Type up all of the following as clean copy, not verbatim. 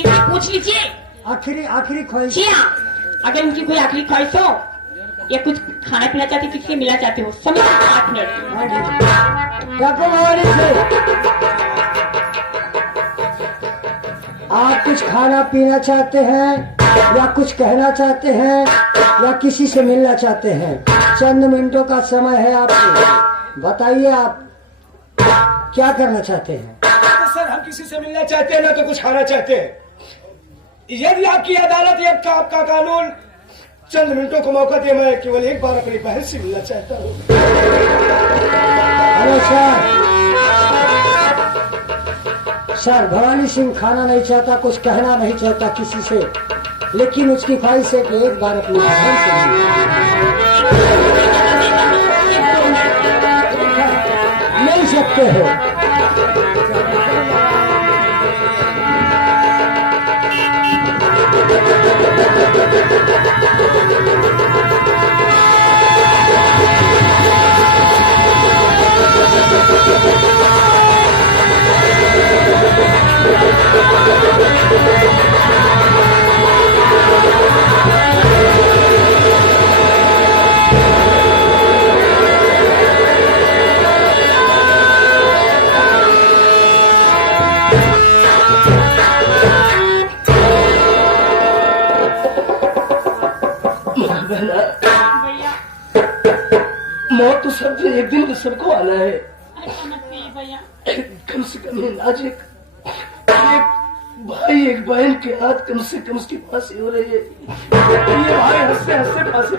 इनसे पूछ लीजिए आखिरी आखिरी ख्वाहिश। जी हाँ, अगर उनकी कोई आखिरी ख्वाहिश हो या कुछ खाना पीना चाहते किसी से मिलना चाहते हो, समय 8 मिनट। आप कुछ खाना पीना चाहते हैं या कुछ कहना चाहते हैं या किसी से मिलना चाहते हैं? चंद मिनटों का समय है आपको, बताइए आप क्या करना चाहते हैं? तो सर हम किसी से मिलना चाहते हैं ना तो कुछ खाना चाहते हैं। यदि आपकी अदालत या आपका कानून चंद मिनटों को मौका दे, मैं केवल एक बार अपनी बहन से मिलना चाहता हूँ। हेलो सर, भवानी सिंह खाना नहीं चाहता, कुछ कहना नहीं चाहता किसी से, लेकिन उसकी ख्वाहिश है कि एक बार अपनी बहन से मिल सकते हो। मौत तो सब एक दिन तो सबको आना है। भैया कम से कम आज एक भाई एक बहन के हाथ कम से कम उसकी फांसी हो रही है। ये भाई हंसते हंसते फांसी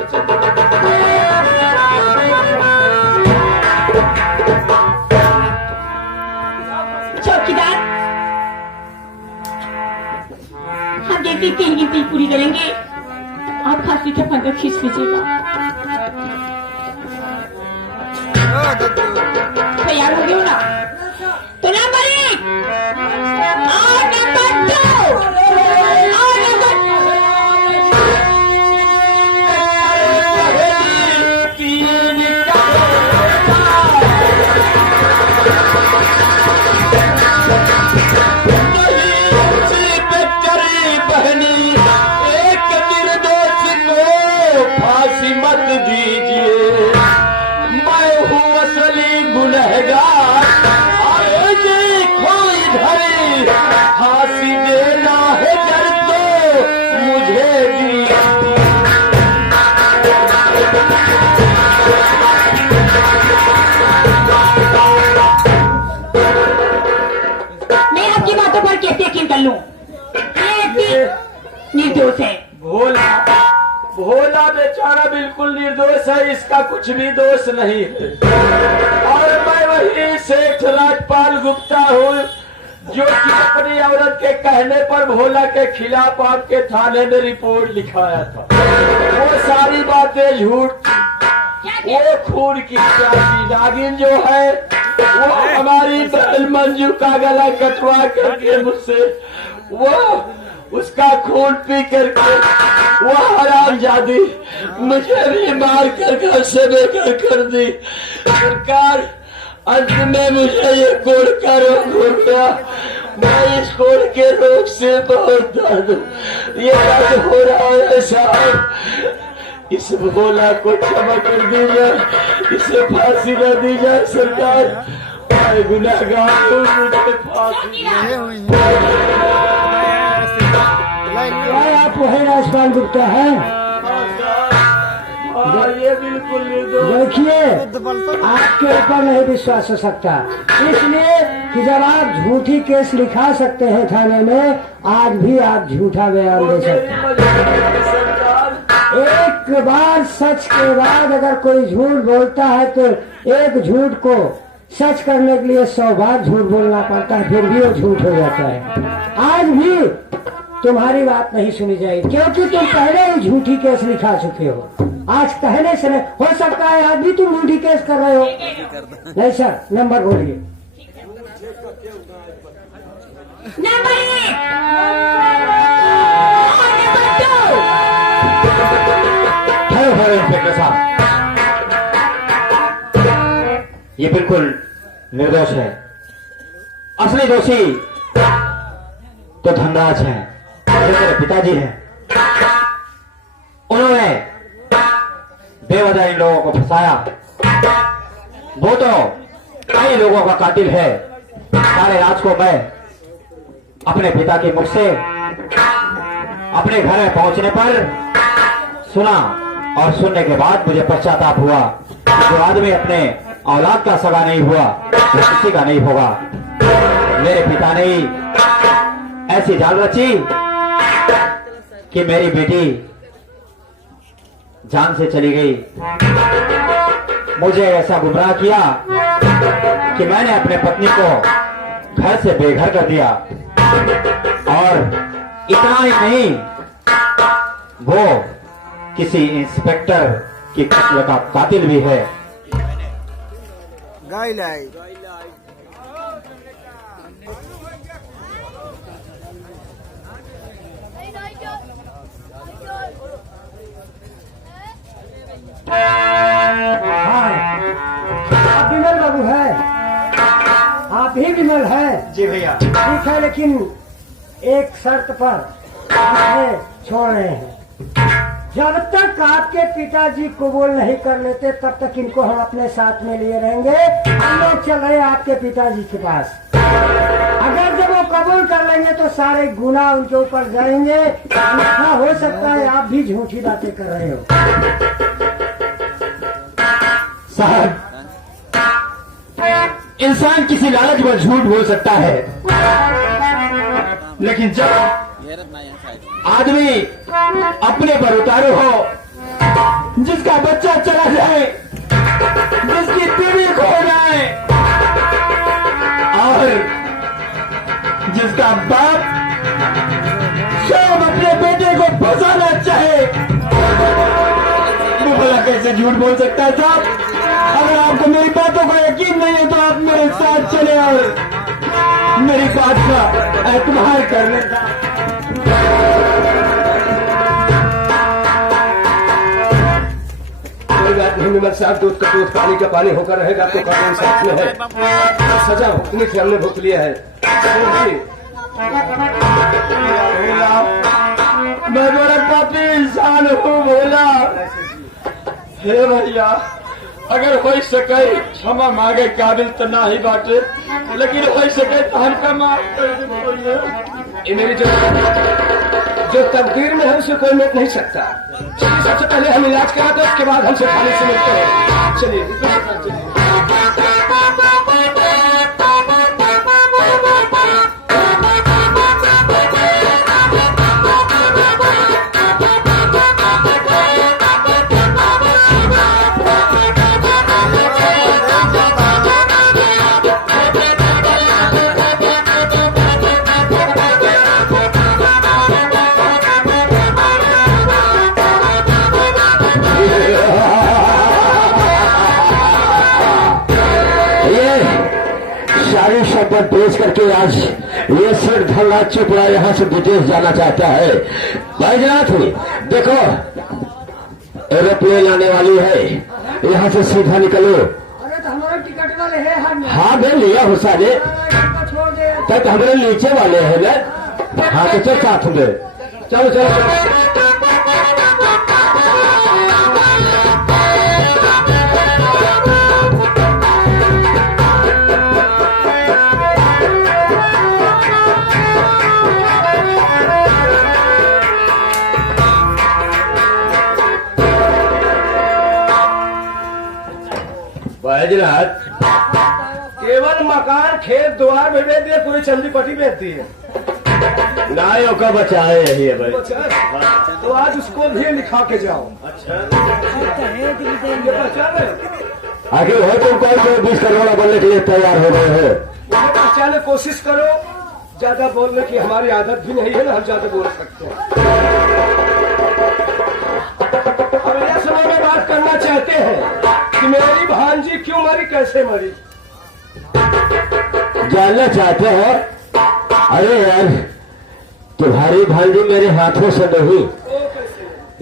चौकीदार, हम देखते 3 गिनती पूरी करेंगे, आप फांसी का फंदा खींच लीजिएगा। तैयार हो गए हो ना? तो नंबर 1 और नंबर 2 और नंबर बहनी एक निर्दोष को फांसी मत दीजिए, मैं हूँ असली गुनहगार। देखो इधर फांसी देना है जर तो मुझे दी। मैं आपकी बातों पर कैसे यकीन कर लूं? ये निर्दोष है। भोला बेचारा बिल्कुल निर्दोष है, इसका कुछ भी दोष नहीं है। और मैं वही सेठ राजपाल गुप्ता हूँ जो कि अपनी औरत के कहने पर भोला के खिलाफ आपके थाने में रिपोर्ट लिखाया था। वो सारी बातें झूठ, वो खून की प्यासी नागिन जो है वो हमारी बहन मंजू का गला कटवा करके मुझसे वो उसका खून पी करके वो हरामजादी मुझे भी मार कर घर से बेघर कर दी। सरकार अंत में मुझे ये कोड़ का रोग हो गया। मैं इस कोड़ के रोग से बहुत दर्द ये दर्द हो रहा है साहब। इस भोला को क्षमा कर दीजिए, इसे फांसी न दी जाए सरकार। मैं गुनहगार हूँ, मुझे फांसी आप वही राजपाल गुप्ता है? ये बिल्कुल देखिए, आपके ऊपर नहीं विश्वास हो सकता, इसलिए कि जब आप झूठी केस लिखा सकते हैं थाने में, आज भी आप झूठा बयान दे सकते हैं। एक बार सच के बाद अगर कोई झूठ बोलता है तो एक झूठ को सच करने के लिए 100 बार झूठ बोलना पड़ता है, फिर भी वो झूठ हो जाता है। आज भी तुम्हारी बात नहीं सुनी जाएगी क्योंकि तुम पहले ही झूठी केस लिखा चुके हो। आज कहने से नहीं हो सकता है आज भी तुम झूठी केस कर रहे हो। नहीं सर, नंबर बोलिए। नंबर 1 हेलो इंस्पेक्टर साहब, ये बिल्कुल निर्दोष है। असली दोषी तो धनराज हैं, जो मेरे पिताजी हैं, उन्होंने बेवजह इन लोगों को फंसाया। वो तो कई लोगों का कातिल है। सारे रात को मैं अपने पिता के मुख से अपने घर में पहुंचने पर सुना, और सुनने के बाद मुझे पश्चाताप हुआ कि जो आदमी अपने औलाद का सगा नहीं हुआ वो किसी का नहीं होगा। मेरे पिता ने ऐसी जाल रची कि मेरी बेटी जान से चली गई। मुझे ऐसा गुमराह किया कि मैंने अपने पत्नी को घर से बेघर कर दिया, और इतना ही नहीं, वो किसी इंस्पेक्टर की कत्ल का कातिल भी है। आप विमल बाबू है, आप ही विमल है। जी भैया। ठीक है, लेकिन एक शर्त पर आपसे छोड़ रहे हैं। जब तक आपके पिताजी कबूल नहीं कर लेते तब तक इनको हम अपने साथ में लिए रहेंगे। हम लोग चल रहे हैं आपके पिताजी के पास। अगर जब वो कबूल कर लेंगे तो सारे गुनाह उनके ऊपर जाएंगे। अन्यथा हो सकता है आप भी झूठी बातें कर रहे हो। साहब, इंसान किसी लालच में झूठ बोल सकता है, लेकिन जब आदमी अपने पर उतारू हो, जिसका बच्चा चला जाए, जिसकी बीवी खो जाए, और जिसका बाप स्वयं अपने बेटे को फंसाना चाहे, वो भला कैसे झूठ बोल सकता है साहब? अगर आपको मेरी बातों को यकीन नहीं है तो आप मेरे साथ चले और मेरी बात का एतबार कर लेना। कोई बात नहीं विमल साहब, दूध का दूध पानी का पानी होकर रहेगा। तो कानून साथ में है, सजा भुगतने की हमने भुगत लिया है। मैं बड़ा पापी इंसान हूँ भोला। हे भैया, अगर हो सके क्षमा मांगे काबिल तो ना ही बाटे, लेकिन हो सके तो हमका माफ कर दे। ये मेरी जो तकदीर में है उसे कोई मिट नहीं सकता। चलिए सबसे पहले हम इलाज कराते हैं, उसके बाद हमसे खाने से मिलते हैं। चलिए। पर पेश करके आज ये सिर धनराज चोपड़ा यहाँ से विदेश जाना चाहता है। बैजनाथ देखो, एरोप्लेन आने वाली है, यहाँ से सीधा निकलो। अरे तो हमारे टिकट वाले है। हाँ मैं लिया हूँ सारे, छोड़ दे। तक हमारे नीचे वाले है ना। हाँ तो चल साथ में चलो चलो। बैजनाथ, केवल मकान खेत द्वार में बेच दिए, पूरी चंदी पट्टी बेच दी है। नायों का बचा है यही है भाई। तो आज उसको भी लिखा के जाओ। अच्छा, ये बचा है। आखिर हो तुम कौन से 20 करोड़ बनने के लिए तैयार हो गए हो? पहचाने कोशिश करो। ज्यादा बोलने की हमारी आदत भी नहीं है ना, हम ज्यादा बोल सकते हैं। अब यह समय में बात करना चाहते हैं कि मेरी भांजी क्यों मरी, कैसे मरी? जानना चाहते हो? अरे यार, तुम्हारी भांजी मेरे हाथों से नहीं,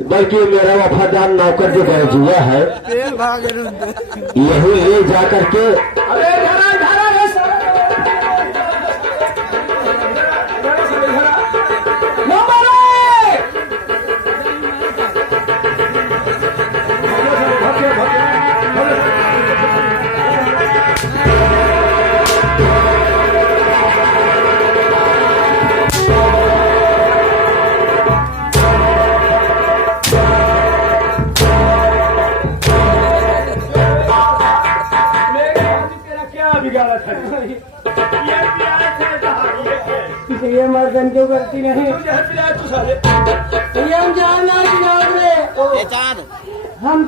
बल्कि मेरा वफादार नौकर जो बैजुआ है, यही ले जा करके। अरे धरा धरा ये मर्दन क्यों करती नहीं? तू जहर पिलाया तू साले। ये हम जानना जनाब रे, हम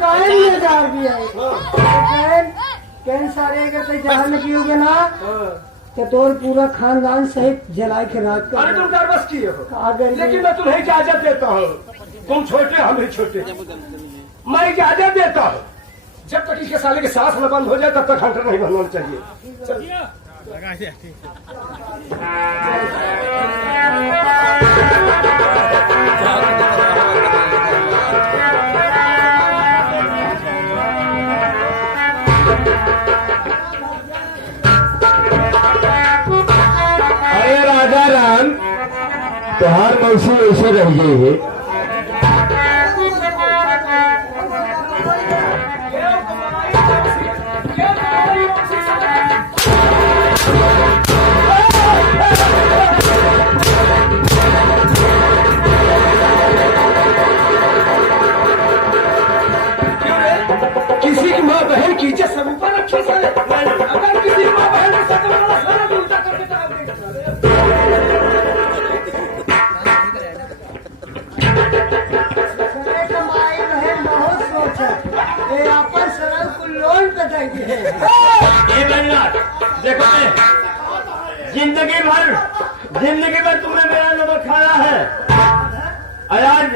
काहे नहीं जार दिया कैन सारे अगर तो जहर में पियोगे ना तो तोर पूरा खानदान सहित जला के रात अरे तुम का कर बस किए हो, अगर लेकिन मैं तुम्हें इजाजत देता हूँ। तुम छोटे हम ही छोटे, मैं इजाजत देता हूँ। जब तक इसके साले की सांस न बंद हो जाए तब तक हंटर नहीं बंद होना चाहिए। चल। अरे राजा राम, तुहार मौसी ऐसे रह गई है। किसी की माँ बहन की इज्जत सब ऊपर रखी से अगर किसी की माँ बहन के साथ बड़ा सारा भी उल्टा करके डाल कमाई बहन बहुत सोच है, ये आपन सरल को लोन पे देंगे। ये बनना देखो, जिंदगी भर तुमने मेरा नमक खाया है, और आज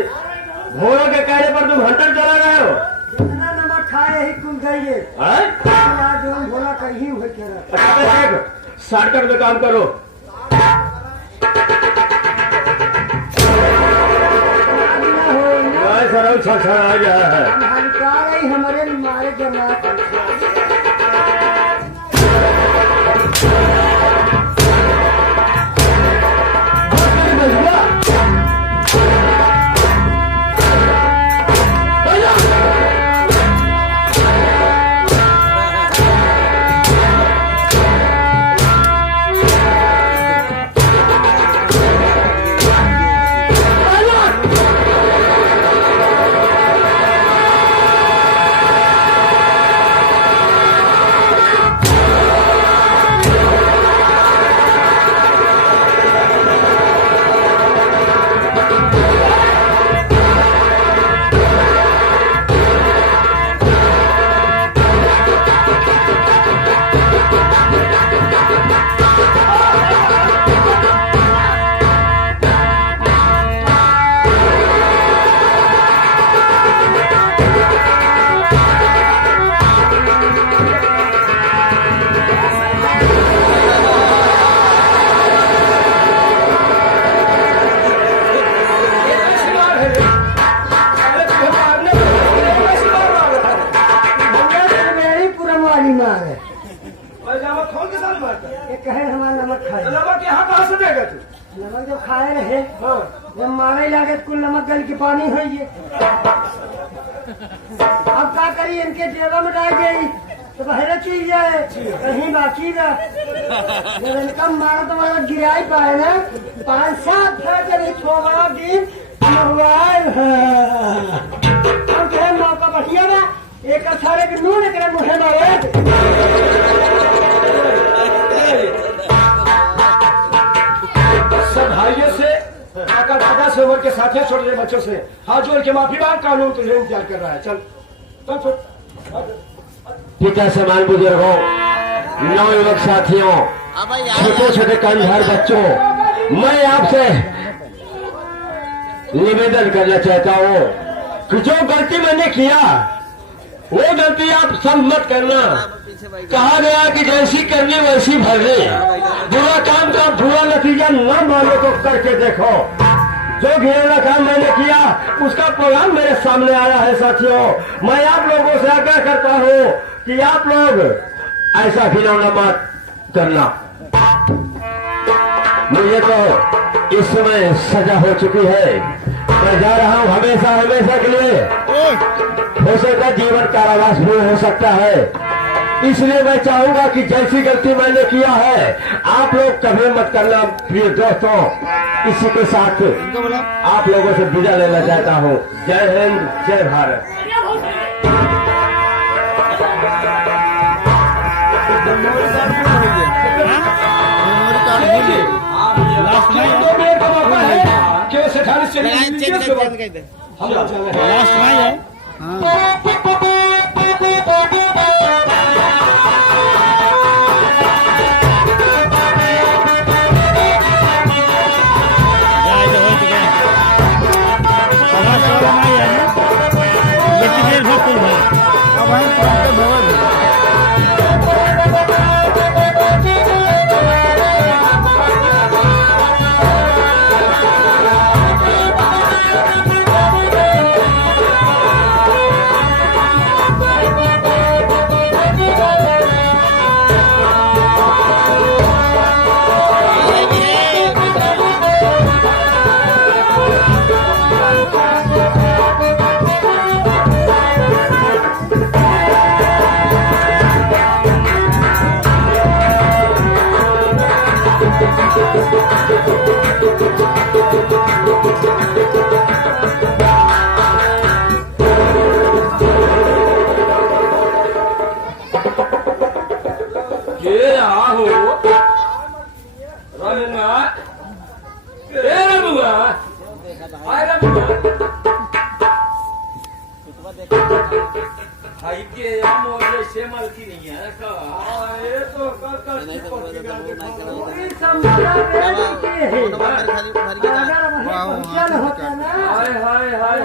घोड़ों के कहने पर तुम हंटर चला रहे हो। जितना नमक खाए ही कुल गई आज हम भोला कहीं हुए कह शॉर्टकट में काम करो। सरल छड़ आ गया है। हमारे मारे जमा नमक यहाँ कहाँ से देगा तू? नमक जो खाए रहे हाँ। जब मारे लागे कुल नमक गल के पानी है ये। अब क्या करी, इनके जेबा में डाल गई तो बहरे चीज है कहीं बाकी ना। जब इनका मारा तो मारा गिरा ही पाए ना, 5-7 छोड़ा दिन मौका बढ़िया ना, एक अठारे के नून एक मुहे मारे। सब भाइयों से काका दादा से उम्र के साथियों छोटे बच्चों से हाथ जोड़ के माफी मांग, कानून तुझे इंतजार कर रहा है। चल चल पिता समान बुजुर्गों, नवयुवक साथियों, छोटे छोटे कंधार बच्चों, मैं आपसे निवेदन करना चाहता हूँ कि जो गलती मैंने किया वो गलती आप सब मत करना। कहा गया कि जैसी करनी वैसी भरनी, बुरा काम का बुरा नतीजा न मानो तो करके देखो। जो घिनौना काम मैंने किया उसका परिणाम मेरे सामने आया है। साथियों, मैं आप लोगों से आग्रह करता हूँ कि आप लोग ऐसा घिनौना मत करना। मुझे तो इस समय सजा हो चुकी है, मैं जा रहा हूँ हमेशा हमेशा के लिए। हो सकता है जीवन कारावास भी हो सकता है, इसलिए मैं चाहूंगा कि जैसी गलती मैंने किया है आप लोग कभी मत करना। प्रिय दोस्तों, इसी के साथ आप लोगों से विदा लेना चाहता हूँ। जय हिंद, जय भारत। लास्ट लास्ट में 2 मिनट का मौका है केवल 48 लगाए सेकंड चेक लीजिए, कर दे हम लोग चल रहे हैं। लास्ट में है हाँ जाए तो हो गया लास्ट वाला नहीं है ना ये किधर भक्ति है अब हम पहुंचे भवन ये आहो रमुआ ए रमुआ आय रमुआ भाई के मोरे से मलकी नहीं है का ये तो हाय हाय हाय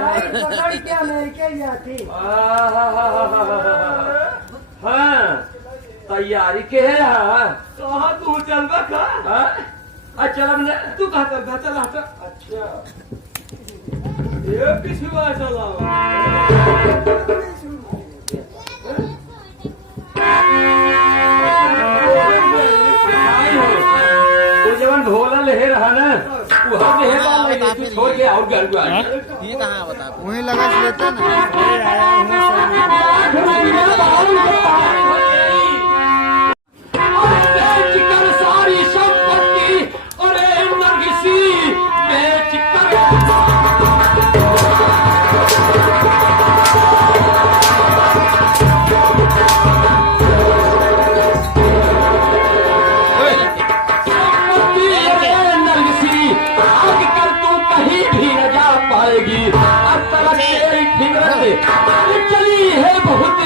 हाँ तैयारी के है कहा तू चल का अच्छा हमने तू कहा चल चल हट अच्छा ये पिछुआ चला वो जवन भोला लहे रहा ना वो हर लहे वाला तू छोड़ के और घर को आ ये कहाँ बता वहीं लगा लेते ना बेचकर सारी संपत्ति और नरगिसी बेचकर संपत्ति और नरगिसी आग कर तू कहीं भी न जा पाएगी अब तक तेरी फिक्रत चली है बहुत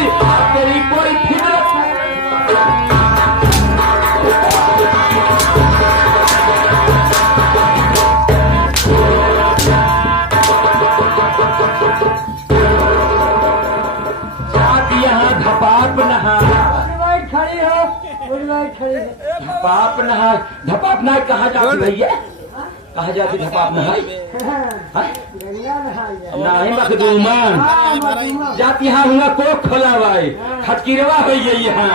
तेरी कोई फिक्रत जात यहाँ धपाप नहा खड़ी हो खड़ी है धपाप नहा धपाप नहा कहाँ जाती भैया कहाँ जाती धपाप नहाई गंगा नहाई नहीं मखदूमन जात यहाँ हुआ को खोला भाई खटकिरवा हो गई यहाँ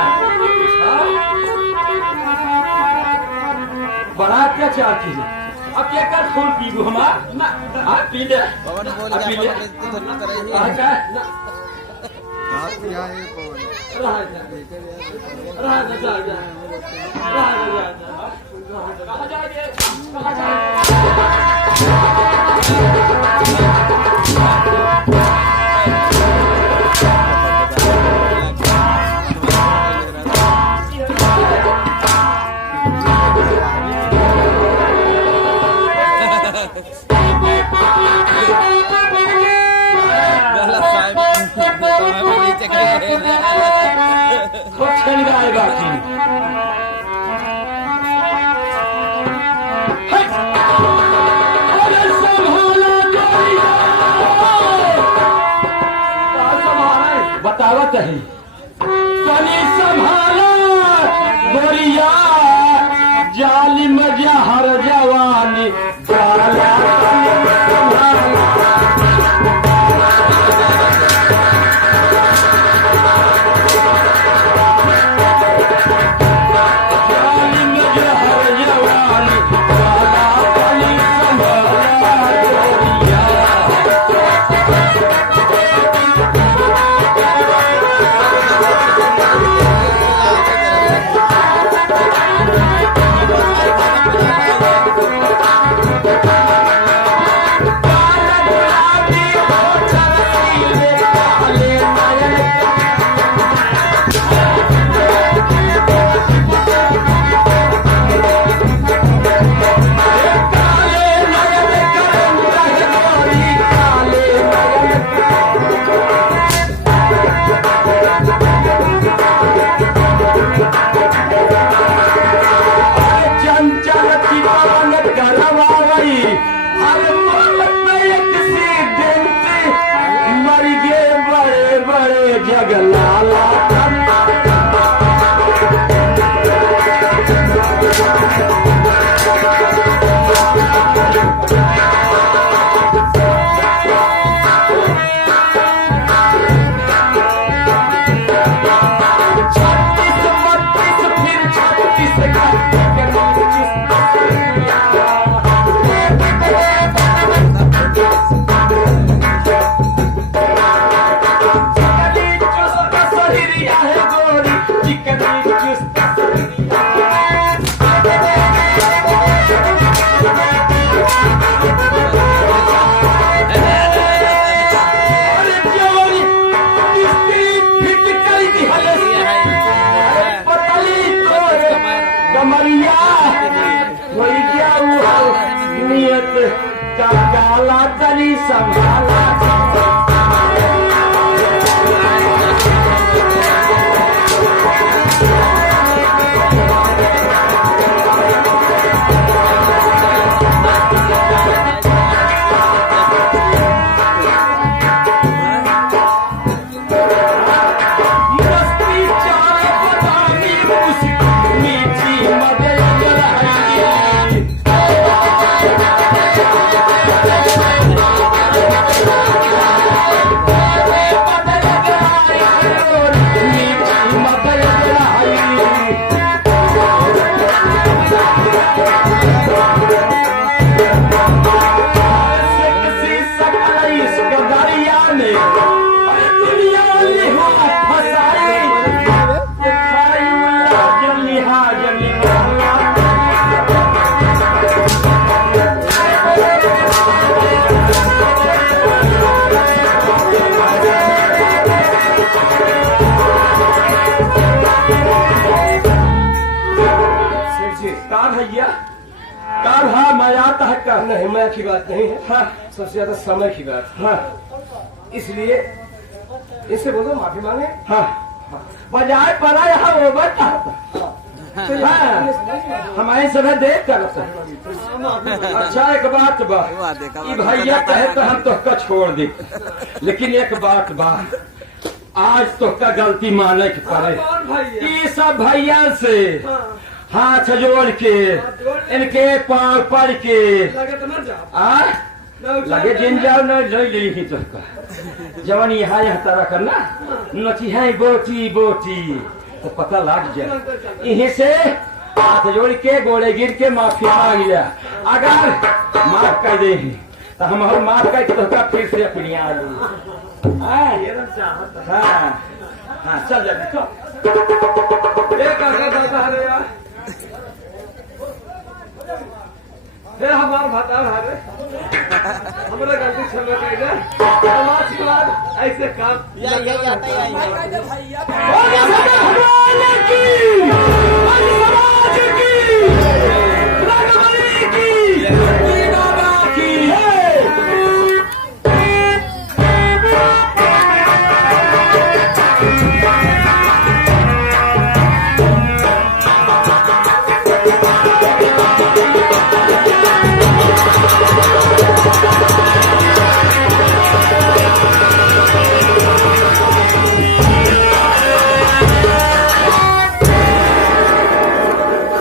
बड़ा अत्याचार की अब क्या कर खून पीबू हमारा पी ले पवन बोल अब पी ले गया पवन इधर करे आ का क्या है पवन रहा जा जा जा कहाँ जाएंगे कहाँ जाएंगे नीचे करेंगे कुछ गाय बाकी अरे संभालो बतावत है तनी संभालो गोरिया जालिम जहर जवानी जाला Thank you. काला तनी संभाला भैया का भाव मैं आता है का नहीं मैं की बात नहीं है। हाँ सबसे ज्यादा समय की बात। हाँ इसलिए इससे बोलो माफी मांगे। हाँ बजाय पड़ा यहाँ वो बता हमारे समय देख कर अच्छा एक बात बा ये भैया कहे तो हम तो का छोड़ दे लेकिन एक बात बा आज तो का गलती माने के पड़े ये सब भैया से हाथ जोड़ के इनके पाँव पड़ के लगे जिन जाओ न ही तो जवान यहाँ तारा करना नची है बोटी बोटी तो पता लग जाए यहीं से हाथ जोड़ के गोड़े गिर के माफी मांग लिया अगर माफ कर दे तो हम माफ करके तो फिर से अपनी आ लू हाँ हाँ चल जा फिर हमार भाता भारे हमारा गलती क्षमा कर समाज के बाद ऐसे काम भगवान की समाज की